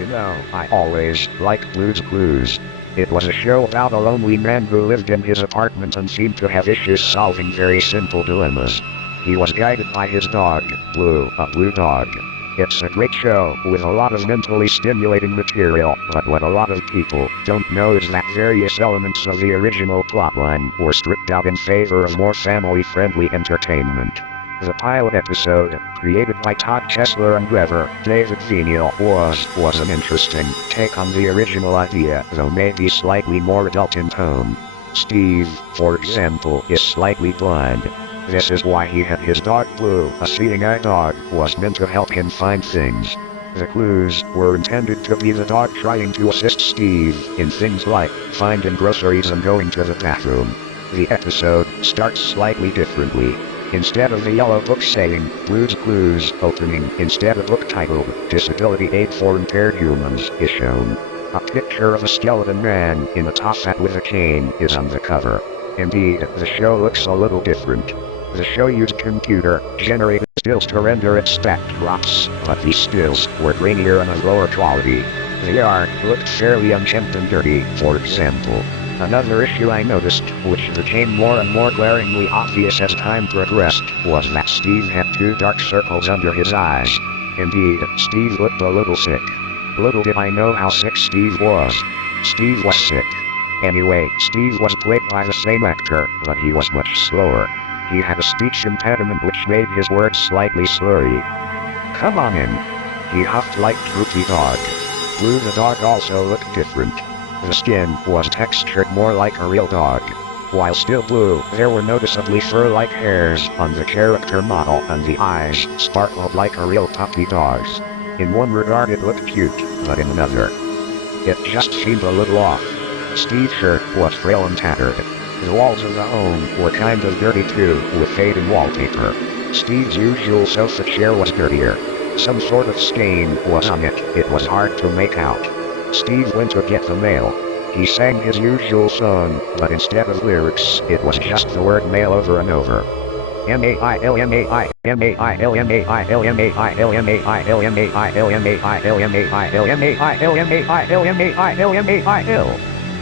You know, I always liked Blue's Clues. It was a show about a lonely man who lived in his apartment and seemed to have issues solving very simple dilemmas. He was guided by his dog, Blue, a blue dog. It's a great show with a lot of mentally stimulating material, but what a lot of people don't know is that various elements of the original plotline were stripped out in favor of more family-friendly entertainment. The pilot episode, created by Todd Kessler and Rever David Venial, was an interesting take on the original idea, though maybe slightly more adult in tone. Steve, for example, is slightly blind. This is why he had his dog Blue, a seeing-eye dog, was meant to help him find things. The clues were intended to be the dog trying to assist Steve in things like finding groceries and going to the bathroom. The episode starts slightly differently. Instead of the yellow book saying, Blue's Clues opening, instead a book titled, Disability Aid for Impaired Humans, is shown. A picture of a skeleton man in a top hat with a cane is on the cover. Indeed, the show looks a little different. The show used computer-generated stills to render its backdrops, but these stills were grainier and of lower quality. The art looked fairly unkempt and dirty, for example. Another issue I noticed, which became more and more glaringly obvious as time progressed, was that Steve had two dark circles under his eyes. Indeed, Steve looked a little sick. Little did I know how sick Steve was. Steve was sick. Anyway, Steve was played by the same actor, but he was much slower. He had a speech impediment which made his words slightly slurry. Come on in. He huffed like Droopy Dog. Blue the dog also looked different. The skin was textured more like a real dog. While still blue, there were noticeably fur-like hairs on the character model and the eyes sparkled like a real puppy dog's. In one regard it looked cute, but in another, it just seemed a little off. Steve's shirt was frail and tattered. The walls of the home were kind of dirty too, with fading wallpaper. Steve's usual sofa chair was dirtier. Some sort of stain was on it, it was hard to make out. Steve went to get the mail. He sang his usual song, but instead of lyrics, it was just the word mail over and over. M-A-I-L-M-A-I, M-A-I-L-M-A-I-L-M-A-I-L-M-A-I-L-M-A-I-L-M-A-I-L-M-A-I-L-M-A-I-L.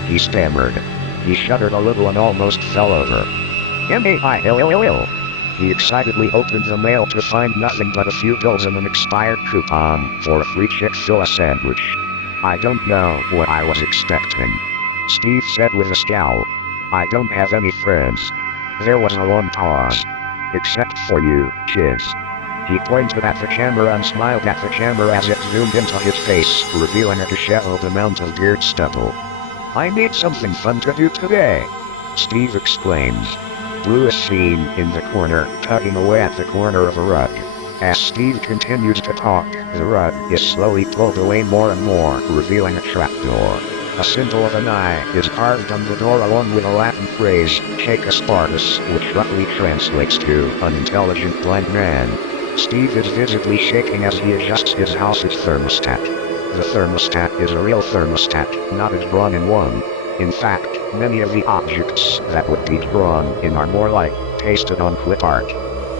He stammered. He shuddered a little and almost fell over. M-A-I-L-L-L-L. He excitedly opened the mail to find nothing but a few bills and an expired coupon for a free Chick-fil-A sandwich. I don't know what I was expecting, Steve said with a scowl. I don't have any friends. There was a long pause. Except for you, kids. He pointed at the camera and smiled at the camera as it zoomed into his face, revealing a disheveled amount of beard stubble. I need something fun to do today, Steve exclaims. Blue is seen in the corner, tugging away at the corner of a rug. As Steve continues to talk, the rug is slowly pulled away more and more, revealing a trapdoor. A symbol of an eye is carved on the door along with a Latin phrase, Caica Spartus, which roughly translates to unintelligent blind man. Steve is visibly shaking as he adjusts his house's thermostat. The thermostat is a real thermostat, not a drawn in one. In fact, many of the objects that would be drawn in are more like pasted on clip art.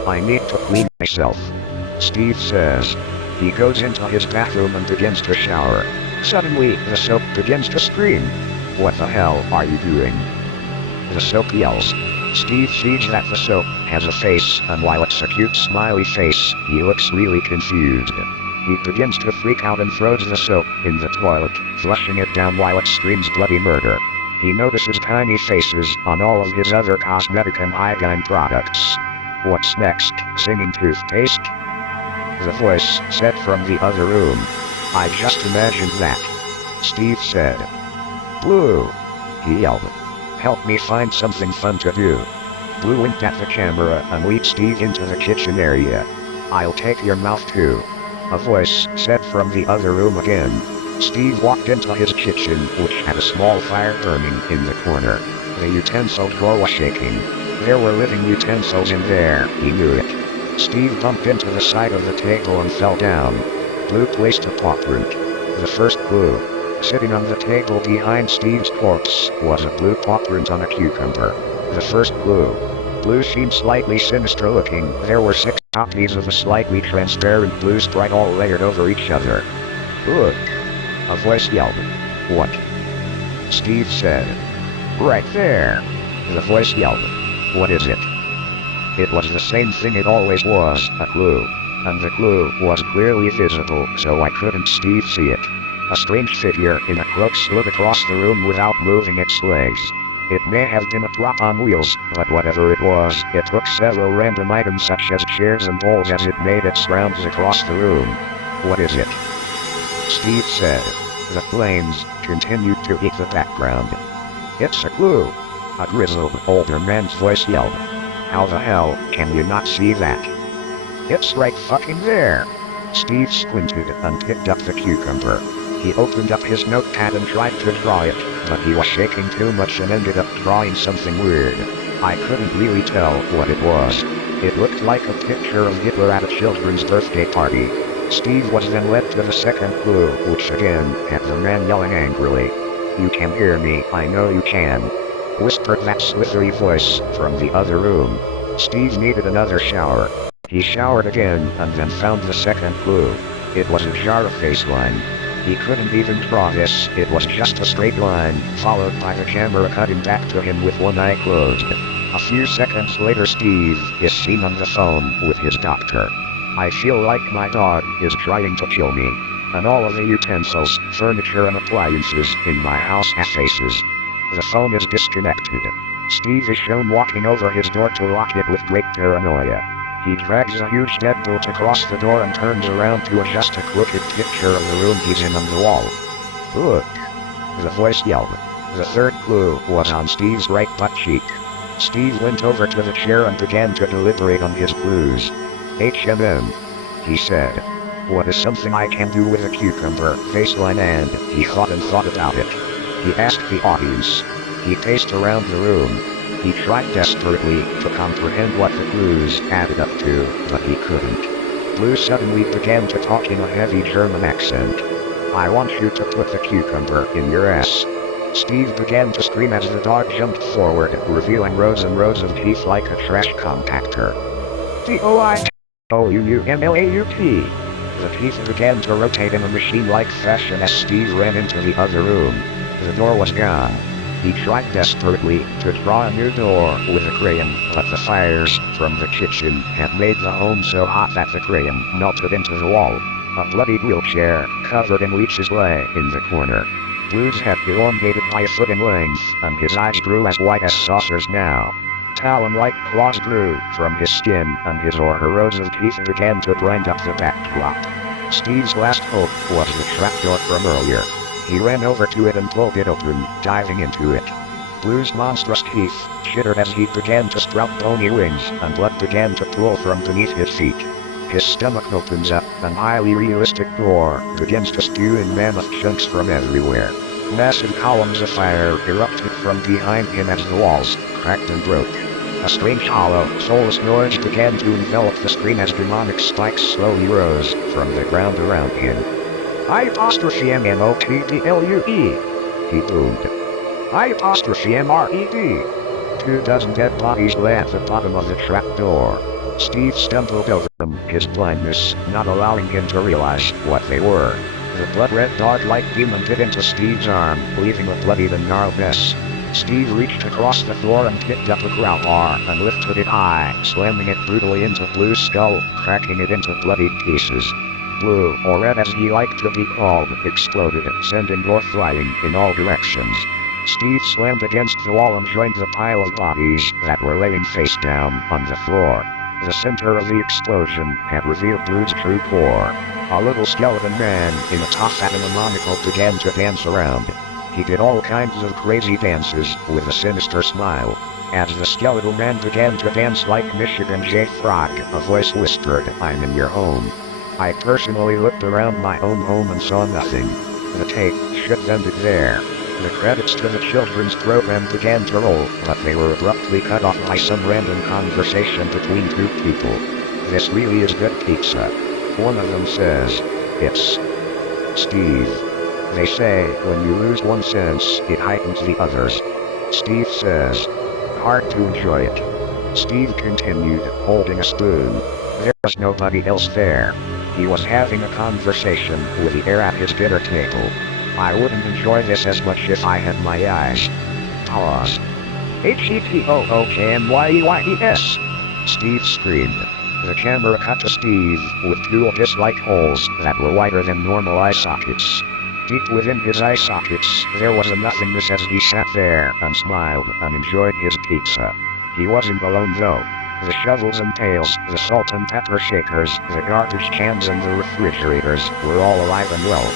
I need to clean myself, Steve says. He goes into his bathroom and begins to shower. Suddenly, the soap begins to scream. What the hell are you doing? The soap yells. Steve sees that the soap has a face, and while it's a cute smiley face, he looks really confused. He begins to freak out and throws the soap in the toilet, flushing it down while it screams bloody murder. He notices tiny faces on all of his other cosmetic and hygiene products. What's next, singing toothpaste? The voice said from the other room. I just imagined that, Steve said. Blue, he yelled. Help me find something fun to do. Blue winked at the camera and lead Steve into the kitchen area. I'll take your mouth too, a voice said from the other room again. Steve walked into his kitchen, which had a small fire burning in the corner. The utensil drawer was shaking. There were living utensils in there, he knew it. Steve bumped into the side of the table and fell down. Blue placed a paw print. The first clue. Sitting on the table behind Steve's corpse was a blue paw print on a cucumber. The first clue. Blue seemed slightly sinister looking. There were 6 copies of a slightly transparent blue sprite all layered over each other. Look, A voice yelled. What? Steve said. Right there. The voice yelled. What is it? It was the same thing it always was, a clue. And the clue was clearly visible, so I couldn't Steve see it. A strange figure in a cloak slid across the room without moving its legs. It may have been a prop on wheels, but whatever it was, it took several random items such as chairs and bowls as it made its rounds across the room. What is it? Steve said. The flames continued to hit the background. It's a clue. A grizzled older man's voice yelled. How the hell can you not see that? It's right fucking there. Steve squinted and picked up the cucumber. He opened up his notepad and tried to draw it, but he was shaking too much and ended up drawing something weird. I couldn't really tell what it was. It looked like a picture of Hitler at a children's birthday party. Steve was then led to the second clue, which again had the man yelling angrily. You can hear me, I know you can. Whispered that slithery voice from the other room. Steve needed another shower. He showered again and then found the second clue. It was a jar of baseline. He couldn't even draw this, it was just a straight line, followed by the camera cutting back to him with one eye closed. A few seconds later Steve is seen on the phone with his doctor. I feel like my dog is trying to kill me. And all of the utensils, furniture and appliances in my house have faces. The phone is disconnected. Steve is shown walking over his door to lock it with great paranoia. He drags a huge deadbolt across the door and turns around to adjust a crooked picture of the room he's in on the wall. Look! The voice yelled. The third clue was on Steve's right butt cheek. Steve went over to the chair and began to deliberate on his clues. He said. What is something I can do with a cucumber, baseline, and he thought and thought about it. He asked the audience. He paced around the room. He tried desperately to comprehend what the clues added up to, but he couldn't. Blue suddenly began to talk in a heavy German accent. I want you to put the cucumber in your ass. Steve began to scream as the dog jumped forward, revealing rows and rows of teeth like a trash compactor. T-O-I-O-U-U-M-L-A-U-T. The teeth began to rotate in a machine-like fashion as Steve ran into the other room. The door was gone. He tried desperately to draw a new door with a crayon, but the fires from the kitchen had made the home so hot that the crayon melted into the wall. A bloody wheelchair, covered in leeches, lay in the corner. Blue's head elongated by a foot in length, and his eyes grew as white as saucers now. Talon-like claws grew from his skin, and his or her rows of teeth began to grind up the backdrop. Steve's last hope was the trapdoor from earlier. He ran over to it and pulled it open, diving into it. Blue's monstrous teeth chittered as he began to sprout bony wings, and blood began to pool from beneath his feet. His stomach opens up, and highly realistic gore begins to spew in mammoth chunks from everywhere. Massive columns of fire erupted from behind him as the walls cracked and broke. A strange hollow, soulless noise began to envelop the screen as demonic spikes slowly rose from the ground around him. I''M-N-O-T-B-L-U-E, he boomed. I''M-R-E-D. 24 dead bodies lay at the bottom of the trapdoor. Steve stumbled over them, his blindness not allowing him to realize what they were. The blood-red dog-like demon bit into Steve's arm, leaving a bloodied and gnarled mess. Steve reached across the floor and picked up a crowbar and lifted it high, slamming it brutally into Blue's skull, cracking it into bloodied pieces. Blue, or Red as he liked to be called, exploded, sending gore flying in all directions. Steve slammed against the wall and joined the pile of bodies that were laying face down on the floor. The center of the explosion had revealed Blue's true core. A little skeleton man in a top hat and a monocle began to dance around. He did all kinds of crazy dances with a sinister smile. As the skeletal man began to dance like Michigan J. Frog, a voice whispered, "I'm in your home." I personally looked around my own home and saw nothing. The tape should have ended there. The credits to the children's program began to roll, but they were abruptly cut off by some random conversation between two people. "This really is good pizza." One of them says, "It's Steve." They say, when you lose one sense, it heightens the others. Steve says, "Hard to enjoy it." Steve continued, holding a spoon. There was nobody else there. He was having a conversation with the air at his dinner table. I wouldn't enjoy this as much if I had my eyes. Pause. HETOOKMYEYES. Steve screamed. The camera cut to Steve, with two disc-like holes that were wider than normal eye sockets. Deep within his eye sockets, there was a nothingness as he sat there and smiled and enjoyed his pizza. He wasn't alone though. The shovels and pails, the salt and pepper shakers, the garbage cans and the refrigerators were all alive and well.